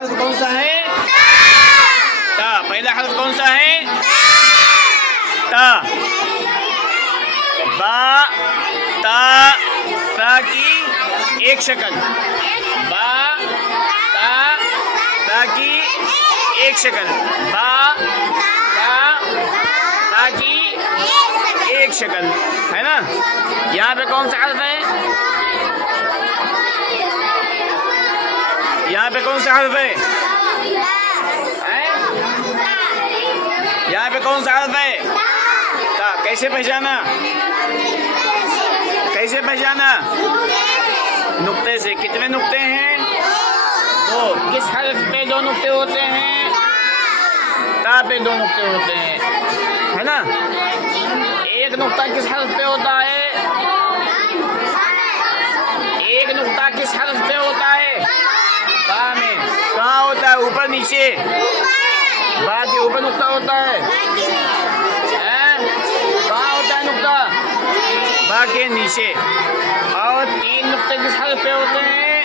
कौन सा है? ता। पहला हर्फ कौन सा है? ता। बा ता ता की एक शक्ल। बा ता ता की एक शक्ल। बा ता ता की एक शक्ल है ना। यहाँ पे कौन सा हर्फ है? यहाँ पे कौन सा हर्फ है? यहाँ पे कौन सा हर्फ है? ता। कैसे पहचाना? कैसे पहचाना? नुक्ते से। कितने नुक्ते हैं? दो। किस हर्फ पे दो नुक्ते होते हैं? ता पे दो नुक्ते होते हैं, है ना। एक नुक्ता किस हर्फ पे होता है? एक नुक्ता किस हर्फ पे होता है? बा में। कहाँ होता है? ऊपर नीचे? बा के ऊपर नुक्ता होता है। कहाँ होता है नुक्ता? बा के नीचे। और तीन नुक्ते किस हर्फ पे होते हैं?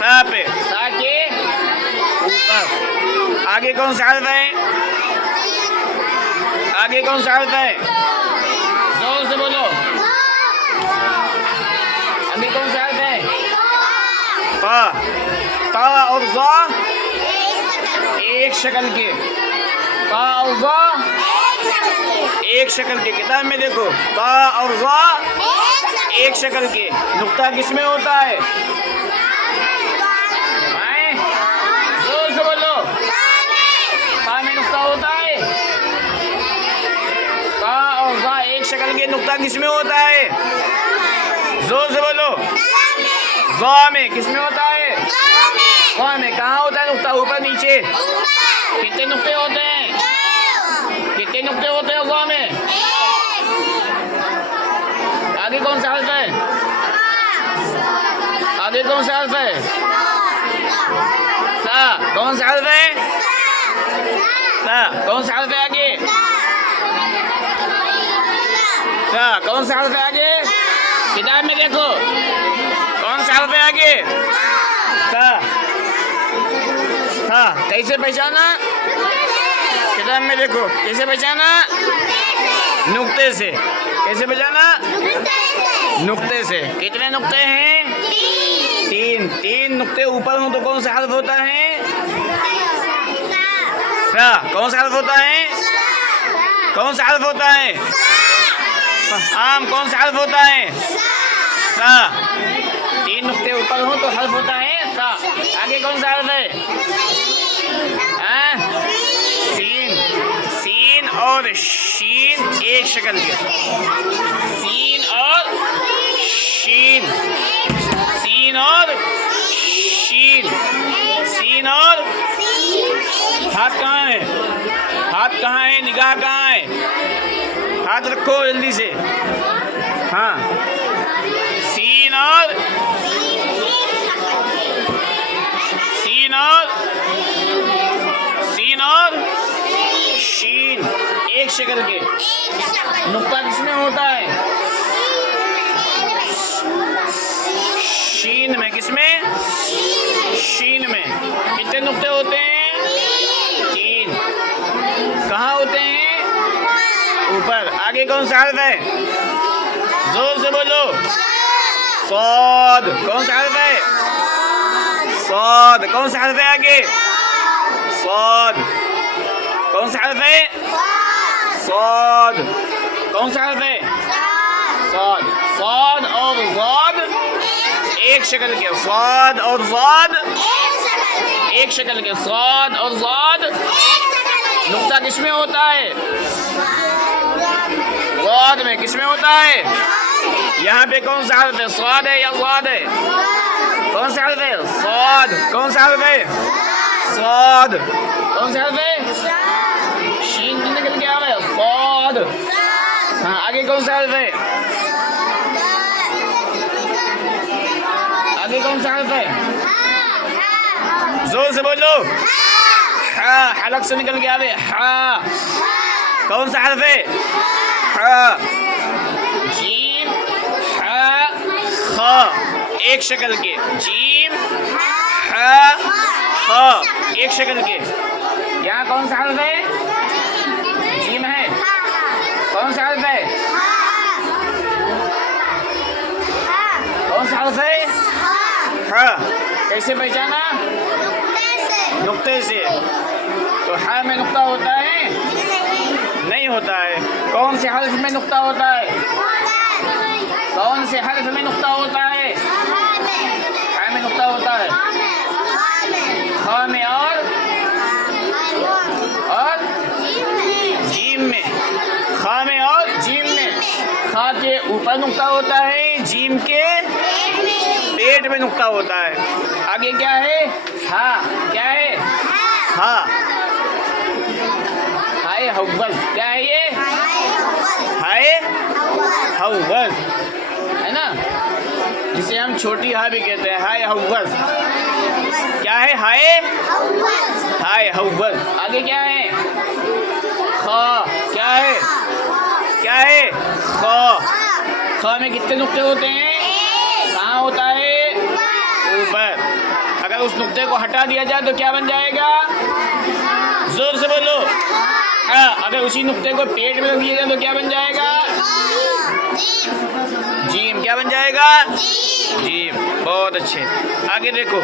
ता पे। ता के ऊपर। आगे कौन सा हर्फ है? आगे कौन सा हर्फ है? जोर से बोलो। अभी कौन सा हर्फ है? ता। ता और ज़ा एक शक्ल के। ता और ज़ा एक शक्ल के। किताब में देखो, ता और ज़ा एक शक्ल के। नुक्ता किसमें होता है? जोर से बोलो। ता में नुक्ता होता है। ता और ज़ा एक शक्ल के। नुक्ता किसमें होता है? जोर से बोलो। ज़ा में। किसमें होता है? ज़ा में। कहाँ होता है नुक्ता? ऊपर नीचे? कितने नुक्ते होते हैं? कितने नुक्ते होते हैं ज़ा में? आगे कौन सा हर्फ है? आगे कौन सा हर्फ है? सा। कौन सा हर्फ है? सा। कौन सा हर्फ है आगे? सा। कौन सा हर्फ है आगे? किताब में देखो, कौन सा हर्फ है आगे? सा। सा। कैसे पहचाना? किताब में देखो, कैसे पहचाना? नुक्ते से। कैसे पहचाना? नुक्ते से। कितने नुक्ते हैं? तीन। तीन नुक्ते ऊपर हो तो कौन सा हर्फ होता है? सा। कौन सा हर्फ होता है? कौन सा हर्फ होता है? आम। कौन सा हर्फ होता है? सा। तीन नुक्ते ऊपर हो तो हर्फ होता है सा। आगे कौन सा हर्फ है? सीन। सीन और शीन एक शक्ल के। सीन और शीन। सीन और शीन। सीन और हाथ कहाँ है? हाथ कहाँ है? निगाह कहाँ है? हाथ रखो जल्दी से। हाँ। सीन और सीन और सीन और शीन एक शक्ल के। नुक्ता किसमें होता है? शीन में। किसमें? शीन में। कितने नुक्ते होते हैं? तीन। कहाँ होते हैं? ऊपर। आगे कौन सा हर्फ है? जोर से बोलो। साद। कौन सा हर्फ है? साद। कौन सा हर्फ है आगे? साद। कौन सा हर्फ है? साद। कौन सा हर्फ है? साद। साद और ज़ाद एक शक्ल के। साद और ज़ाद एक शक्ल के। साद और ज़ाद। नुक्ता किसमें होता है? ज़ाद में। किसमें होता है? यहाँ पे कौन सा हर्फ है? स्वाद है या ज़ाद है? कौन सा हर्फ है? स्वाद। कौन सा हर्फ है? स्वाद। कौन सा हर्फ है? शीन निकल के आ रहा है। स्वाद। हाँ। आगे कौन सा हर्फ है? आगे कौन सा हर्फ है? जोर से बोलो। हाँ। हलक से निकल के आ रहे। हाँ। कौन सा हर्फ है? हाँ। जीम हा खा एक शक्ल के। जीम हा ख एक शक्ल के। यहाँ कौन सा हर्फ है? जीम है। कौन सा हर्फ है? कौन सा हर्फ है? ह। कैसे पहचाना? नुक्ते से। तो ह में नुक्ता होता है? नहीं होता है। कौन से हर्फ में नुक्ता होता है? कौन से हर्फ में नुक्ता होता है? ह में नुक्ता होता है। ख में और जीम में। ख में और जीम में। ख के ऊपर नुक्ता होता है, जीम के पेट में नुक्ता होता है। आगे क्या है? हा। क्या है? हा। हाय हव्वल। क्या है ये? हाय हव्वल, है ना, जिसे हम छोटी हा भी कहते हैं। हाय हव्वल। क्या है? हाय हव्वल। आगे क्या है? ख। क्या है? क्या है? ख में कितने नुक्ते होते हैं? कहाँ होता है? ऊपर। अगर उस नुक्ते को हटा दिया जाए तो क्या बन जाएगा? जोर से बोलो। अगर उसी नुक्ते को पेट में रख दिया जाए तो क्या बन जाएगा? जीम। क्या बन जाएगा? जीम। बहुत अच्छे। आगे देखो।